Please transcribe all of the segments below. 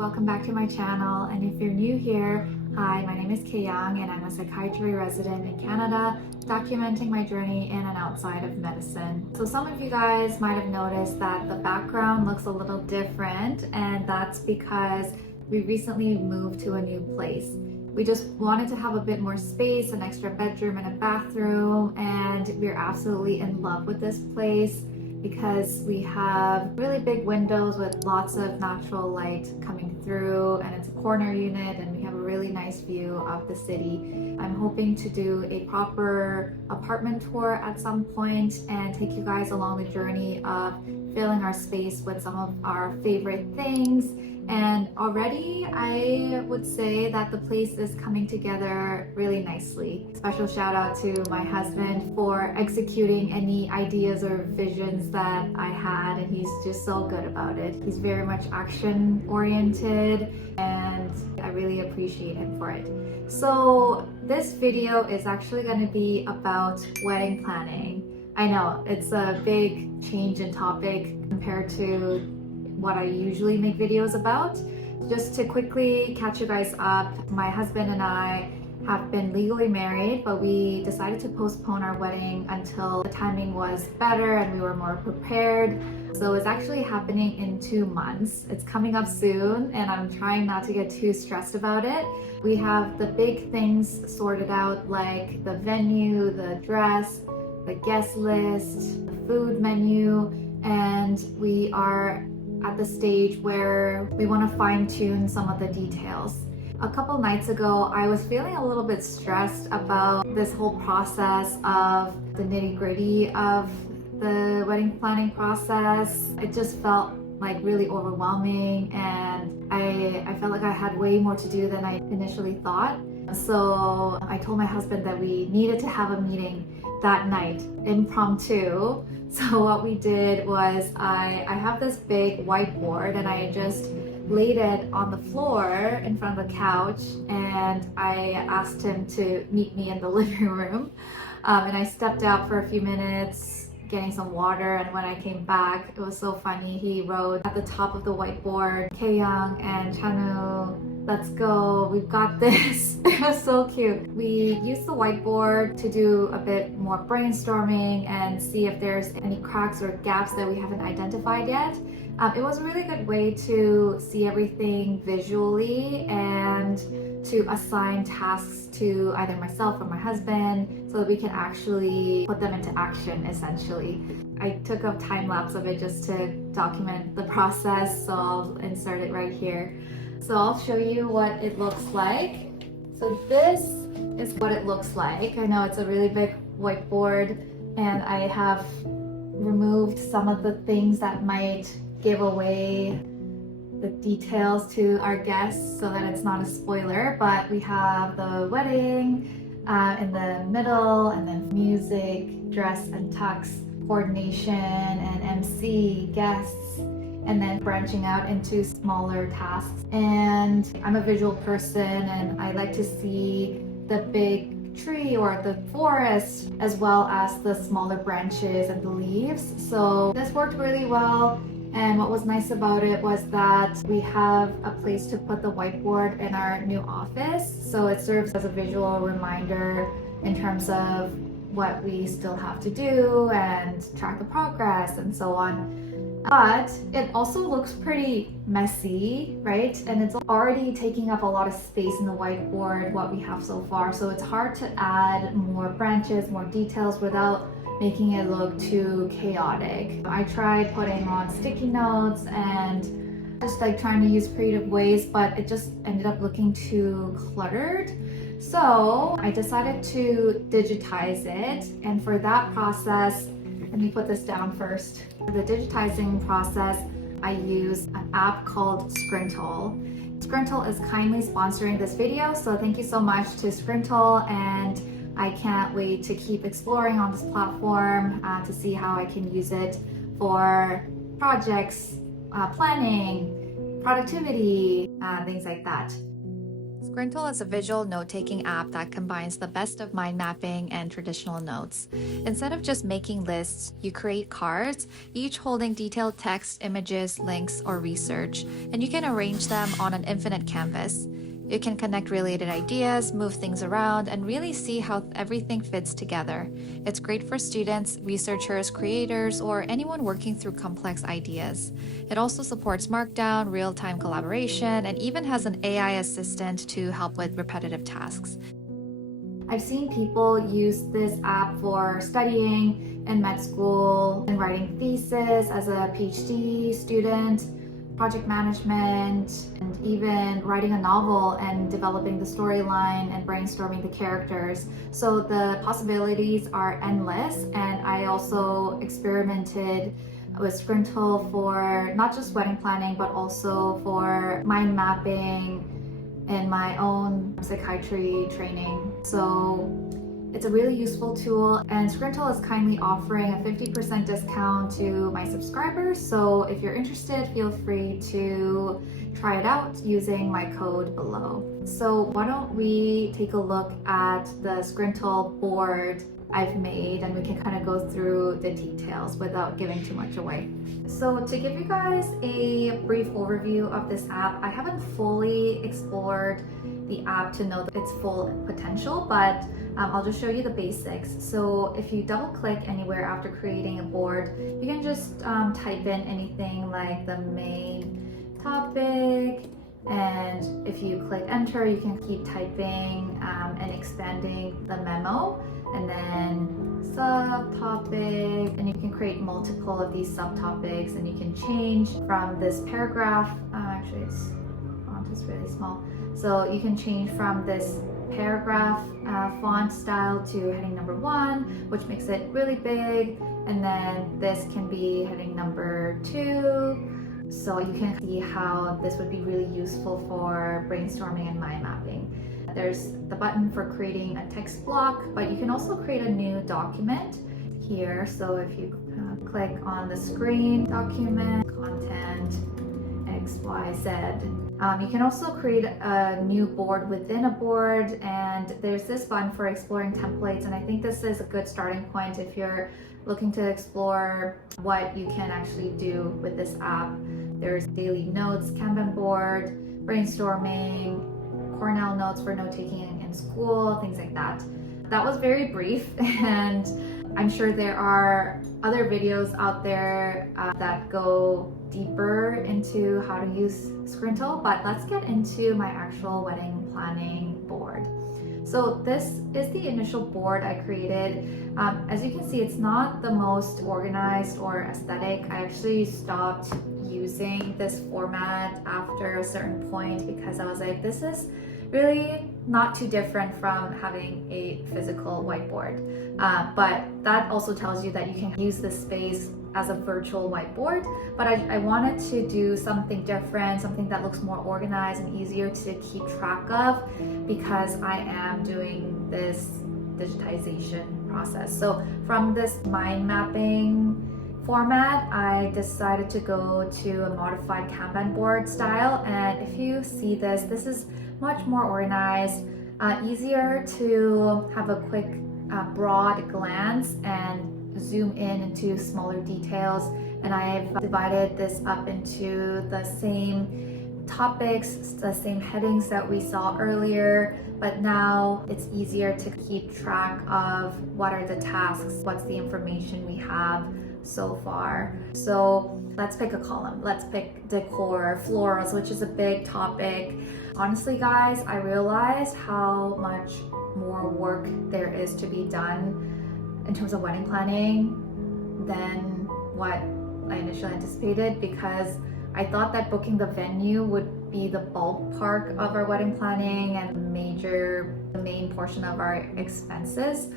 welcome back to my channel. And if you're new here, hi, my name is Kay Young and I'm a psychiatry resident in Canada, documenting my journey in and outside of medicine. So some of you guys might have noticed that the background looks a little different, and that's because we recently moved to a new place. We just wanted to have a bit more space, an extra bedroom and a bathroom, and we're absolutely in love with this place because we have really big windows with lots of natural light coming through, and it's a corner unit and we have a really nice view of the city. I'm hoping to do a proper apartment tour at some point and take you guys along the journey of filling our space with some of our favorite things. And already I would say that the place is coming together really nicely. Special shout out to my husband for executing any ideas or visions that I had, and he's just so good about it. He's very much action oriented and I really appreciate him for it. So this video is actually going to be about wedding planning. I know it's a big change in topic compared to what I usually make videos about. Just to quickly catch you guys up, my husband and I have been legally married, but we decided to postpone our wedding until the timing was better and we were more prepared. So it's actually happening in 2 months. It's coming up soon and I'm trying not to get too stressed about it. We have the big things sorted out, like the venue, the dress, the guest list, the food menu, and we are at the stage where we want to fine-tune some of the details. A couple nights ago, I was feeling a little bit stressed about this whole process of the nitty-gritty of the wedding planning process. It just felt like really overwhelming, and I felt like I had way more to do than I initially thought. So I told my husband that we needed to have a meeting that night, impromptu. So what we did was I have this big whiteboard and I just laid it on the floor in front of the couch, and I asked him to meet me in the living room. And I stepped out for a few minutes getting some water, and when I came back, it was so funny. He wrote at the top of the whiteboard, Kay Young and Chanu, let's go, we've got this. It was so cute. We used the whiteboard to do a bit more brainstorming and see if there's any cracks or gaps that we haven't identified yet. It was a really good way to see everything visually and to assign tasks to either myself or my husband so that we can actually put them into action, essentially. I took a time lapse of it just to document the process, so I'll insert it right here. So I'll show you what it looks like. So this is what it looks like. I know it's a really big whiteboard, and I have removed some of the things that might give away the details to our guests so that it's not a spoiler, but we have the wedding in the middle, and then music, dress and tux, coordination and MC, guests, and then branching out into smaller tasks. And I'm a visual person and I like to see the big tree or the forest as well as the smaller branches and the leaves. So this worked really well. And what was nice about it was that we have a place to put the whiteboard in our new office. So it serves as a visual reminder in terms of what we still have to do and track the progress and so on. But it also looks pretty messy, right? And it's already taking up a lot of space in the whiteboard, what we have so far. So it's hard to add more branches, more details without making it look too chaotic. I tried putting on sticky notes and just like trying to use creative ways, but it just ended up looking too cluttered. So I decided to digitize it, and for that process, let me put this down first. For the digitizing process, I use an app called Scrintal. Scrintal is kindly sponsoring this video, so thank you so much to Scrintal, and I can't wait to keep exploring on this platform to see how I can use it for projects, planning, productivity, things like that. Scrintal is a visual note-taking app that combines the best of mind mapping and traditional notes. Instead of just making lists, you create cards, each holding detailed text, images, links, or research, and you can arrange them on an infinite canvas. You can connect related ideas, move things around, and really see how everything fits together. It's great for students, researchers, creators, or anyone working through complex ideas. It also supports Markdown, real-time collaboration, and even has an AI assistant to help with repetitive tasks. I've seen people use this app for studying in med school and writing thesis as a PhD student, project management, and even writing a novel and developing the storyline and brainstorming the characters. So the possibilities are endless, and I also experimented with Scrintal for not just wedding planning, but also for mind mapping in my own psychiatry training. So it's a really useful tool, and Scrintal is kindly offering a 50% discount to my subscribers. So if you're interested, feel free to try it out using my code below. So why don't we take a look at the Scrintal board I've made, and we can kind of go through the details without giving too much away. So to give you guys a brief overview of this app, I haven't fully explored the app to know its full potential, but I'll just show you the basics. So if you double click anywhere after creating a board, you can just type in anything like the main topic, and if you click enter, you can keep typing and expanding the memo, and then subtopic, and you can create multiple of these subtopics, and you can change from this paragraph. Actually, it's font is really small, so you can change from this paragraph font style to heading number 1, which makes it really big, and then this can be heading number 2. So you can see how this would be really useful for brainstorming and mind mapping. There's the button for creating a text block, but you can also create a new document here. So if you click on the screen, document, content, XYZ. You can also create a new board within a board, and there's this button for exploring templates, and I think this is a good starting point if you're looking to explore what you can actually do with this app. There's daily notes, Kanban board, brainstorming, Cornell notes for note-taking in school, things like that. That was very brief, and I'm sure there are other videos out there that go deeper into how to use Scrintal, but let's get into my actual wedding planning board. So this is the initial board I created. As you can see, it's not the most organized or aesthetic. I actually stopped using this format after a certain point because I was like, this is really not too different from having a physical whiteboard. But that also tells you that you can use this space as a virtual whiteboard, but I wanted to do something different, something that looks more organized and easier to keep track of, because I am doing this digitization process. So from this mind mapping format, I decided to go to a modified Kanban board style, and if you see this, this is much more organized, easier to have a quick broad glance and zoom in into smaller details. And I've divided this up into the same topics, the same headings that we saw earlier, but now it's easier to keep track of what are the tasks, what's the information we have so far. So let's pick a column. Let's pick decor, florals, which is a big topic. Honestly, guys, I realized how much more work there is to be done in terms of wedding planning than what I initially anticipated, because I thought that booking the venue would be the bulk part of our wedding planning and the main portion of our expenses,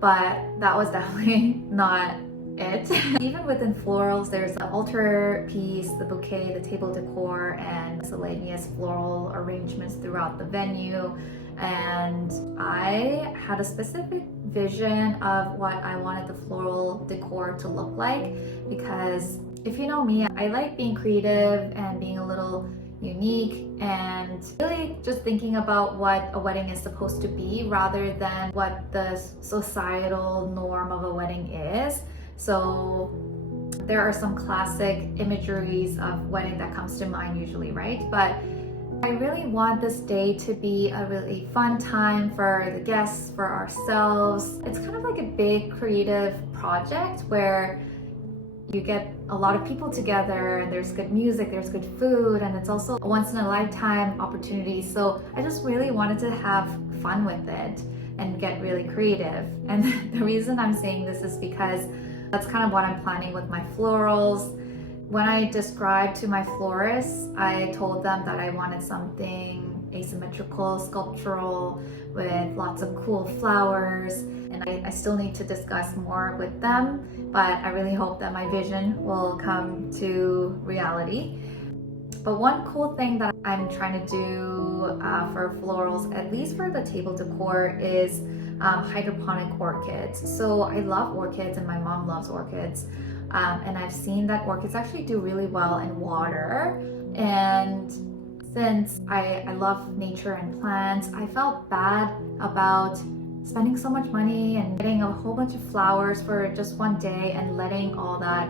but that was definitely not it. Even within florals, there's the altar piece, the bouquet, the table decor, and miscellaneous floral arrangements throughout the venue. And I had a specific vision of what I wanted the floral decor to look like, because if you know me, I like being creative and being a little unique, and really just thinking about what a wedding is supposed to be rather than what the societal norm of a wedding is. So there are some classic imageries of wedding that comes to mind usually, right? But I really want this day to be a really fun time for the guests, for ourselves. It's kind of like a big creative project where you get a lot of people together and there's good music, there's good food, and it's also a once in a lifetime opportunity. So I just really wanted to have fun with it and get really creative. And the reason I'm saying this is because that's kind of what I'm planning with my florals. When I described to my florists, I told them that I wanted something asymmetrical, sculptural, with lots of cool flowers. And I still need to discuss more with them, but I really hope that my vision will come to reality. But one cool thing that I'm trying to do for florals, at least for the table decor, is hydroponic orchids. So I love orchids and my mom loves orchids. And I've seen that orchids actually do really well in water. And since I love nature and plants, I felt bad about spending so much money and getting a whole bunch of flowers for just one day and letting all that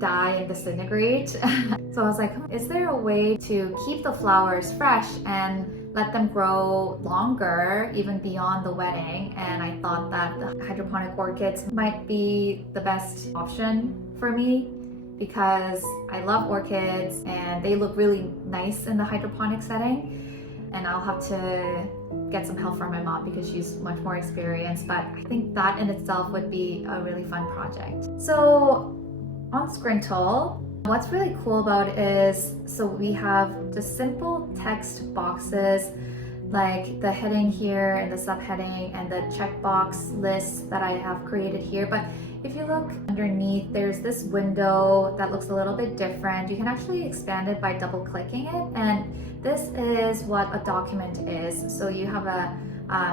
die and disintegrate. So I was like, is there a way to keep the flowers fresh and let them grow longer, even beyond the wedding? And I thought that the hydroponic orchids might be the best option for me because I love orchids and they look really nice in the hydroponic setting. And I'll have to get some help from my mom because she's much more experienced, but I think that in itself would be a really fun project. So on Scrintal, what's really cool about it is, so we have just simple text boxes like the heading here and the subheading and the checkbox list that I have created here. But if you look underneath, there's this window that looks a little bit different. You can actually expand it by double clicking it. And this is what a document is. So you have a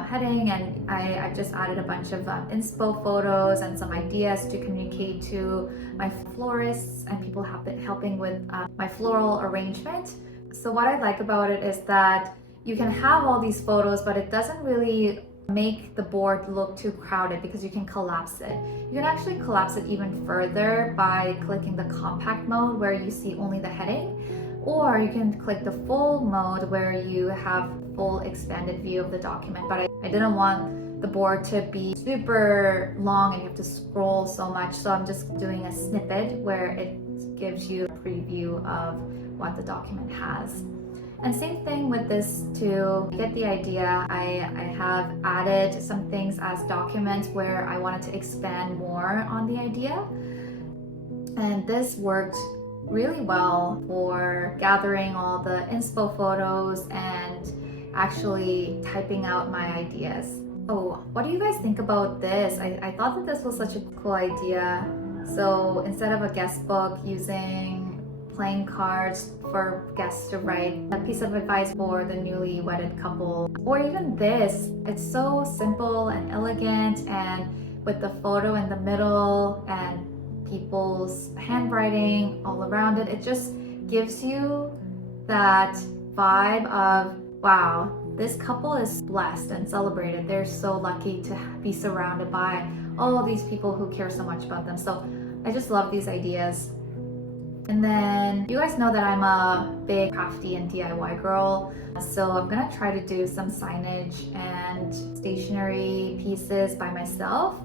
heading, and I've just added a bunch of inspo photos and some ideas to communicate to my florists and people helping with my floral arrangement. So what I like about it is that you can have all these photos, but it doesn't really make the board look too crowded because you can collapse it. You can actually collapse it even further by clicking the compact mode where you see only the heading, or you can click the full mode where you have full expanded view of the document. But I didn't want the board to be super long and you have to scroll so much, so I'm just doing a snippet where it gives you a preview of what the document has. And same thing with this to get the idea. I have added some things as documents where I wanted to expand more on the idea. And this worked really well for gathering all the inspo photos and actually typing out my ideas. Oh, what do you guys think about this? I thought that this was such a cool idea. So instead of a guest book, using playing cards for guests to write a piece of advice for the newly wedded couple. Or even this, it's so simple and elegant, and with the photo in the middle and people's handwriting all around it, it just gives you that vibe of, wow, this couple is blessed and celebrated. They're so lucky to be surrounded by all these people who care so much about them. So I just love these ideas. And then you guys know that I'm a big crafty and DIY girl, so I'm gonna try to do some signage and stationery pieces by myself.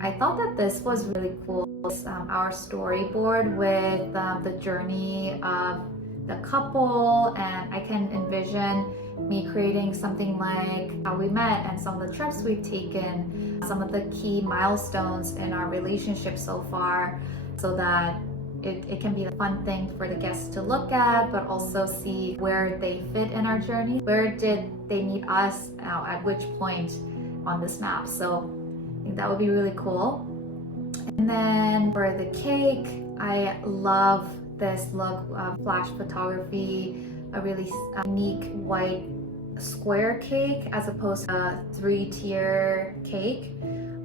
I thought that this was really cool. Our storyboard with the journey of the couple, and I can envision me creating something like how we met and some of the trips we've taken, some of the key milestones in our relationship so far, so that it can be a fun thing for the guests to look at, but also see where they fit in our journey. Where did they meet us at which point on this map? So I think that would be really cool. And then for the cake, I love this look of flash photography, a really unique white square cake as opposed to a 3-tier cake.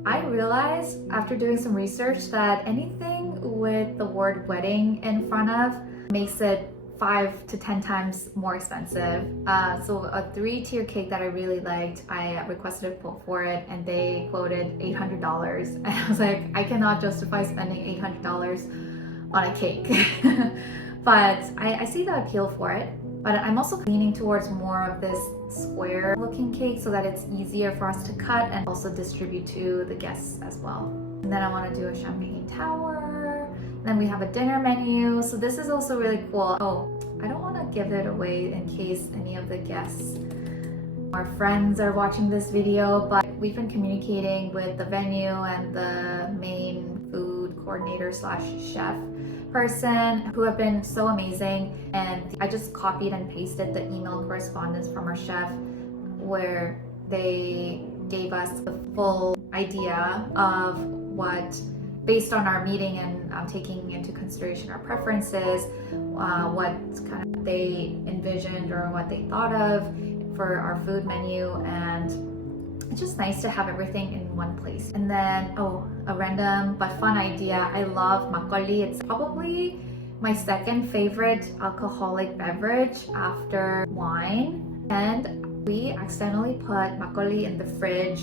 I realized after doing some research that anything with the word wedding in front of makes it 5 to 10 times more expensive. So a 3-tier cake that I really liked, I requested a quote for it and they quoted $800. And I was like, I cannot justify spending $800 on a cake. But I see the appeal for it. But I'm also leaning towards more of this square looking cake so that it's easier for us to cut and also distribute to the guests as well. And then I want to do a champagne tower. Then we have a dinner menu. So this is also really cool. Oh, I don't want to give it away in case any of the guests or friends are watching this video, but we've been communicating with the venue and the main food coordinator slash chef person who have been so amazing. And I just copied and pasted the email correspondence from our chef where they gave us the full idea of what, based on our meeting and taking into consideration our preferences, what kind of they envisioned or what they thought of for our food menu. And it's just nice to have everything in one place. And then, oh, a random but fun idea. I love makgeolli. It's probably my second favorite alcoholic beverage after wine. And we accidentally put makgeolli in the fridge.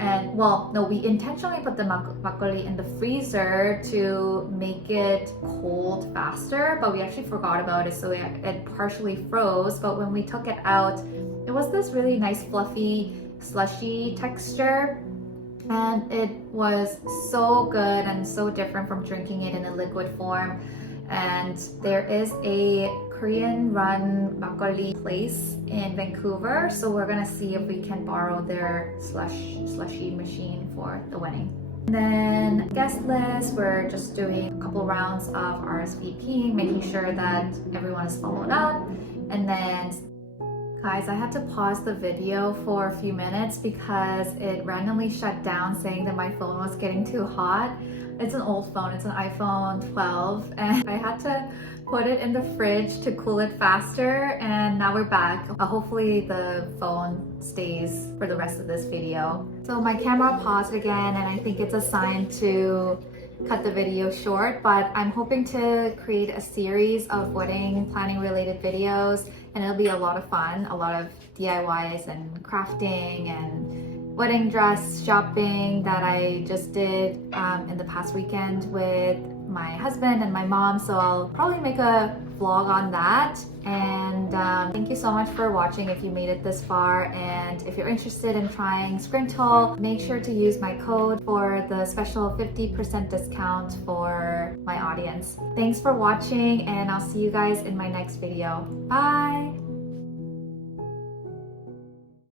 And well, no, we intentionally put the makgeolli in the freezer to make it cold faster, but we actually forgot about it, so it partially froze. But when we took it out, it was this really nice fluffy slushy texture, and it was so good and so different from drinking it in a liquid form. And there is a Korean run makgeolli place in Vancouver, so we're gonna see if we can borrow their slushy machine for the wedding. And then guest list, we're just doing a couple rounds of RSVP, making sure that everyone is followed up. And then guys, I had to pause the video for a few minutes because it randomly shut down saying that my phone was getting too hot. It's an old phone, it's an iPhone 12, and I had to put it in the fridge to cool it faster, and now we're back. Hopefully the phone stays for the rest of this video. So my camera paused again, and I think it's a sign to cut the video short, but I'm hoping to create a series of wedding planning related videos, and it'll be a lot of fun, a lot of DIYs and crafting and wedding dress shopping that I just did in the past weekend with my husband and my mom, so I'll probably make a vlog on that. And thank you so much for watching if you made it this far, and if you're interested in trying Scrintal, make sure to use my code for the special 50% discount for my audience. Thanks for watching, and I'll see you guys in my next video. Bye!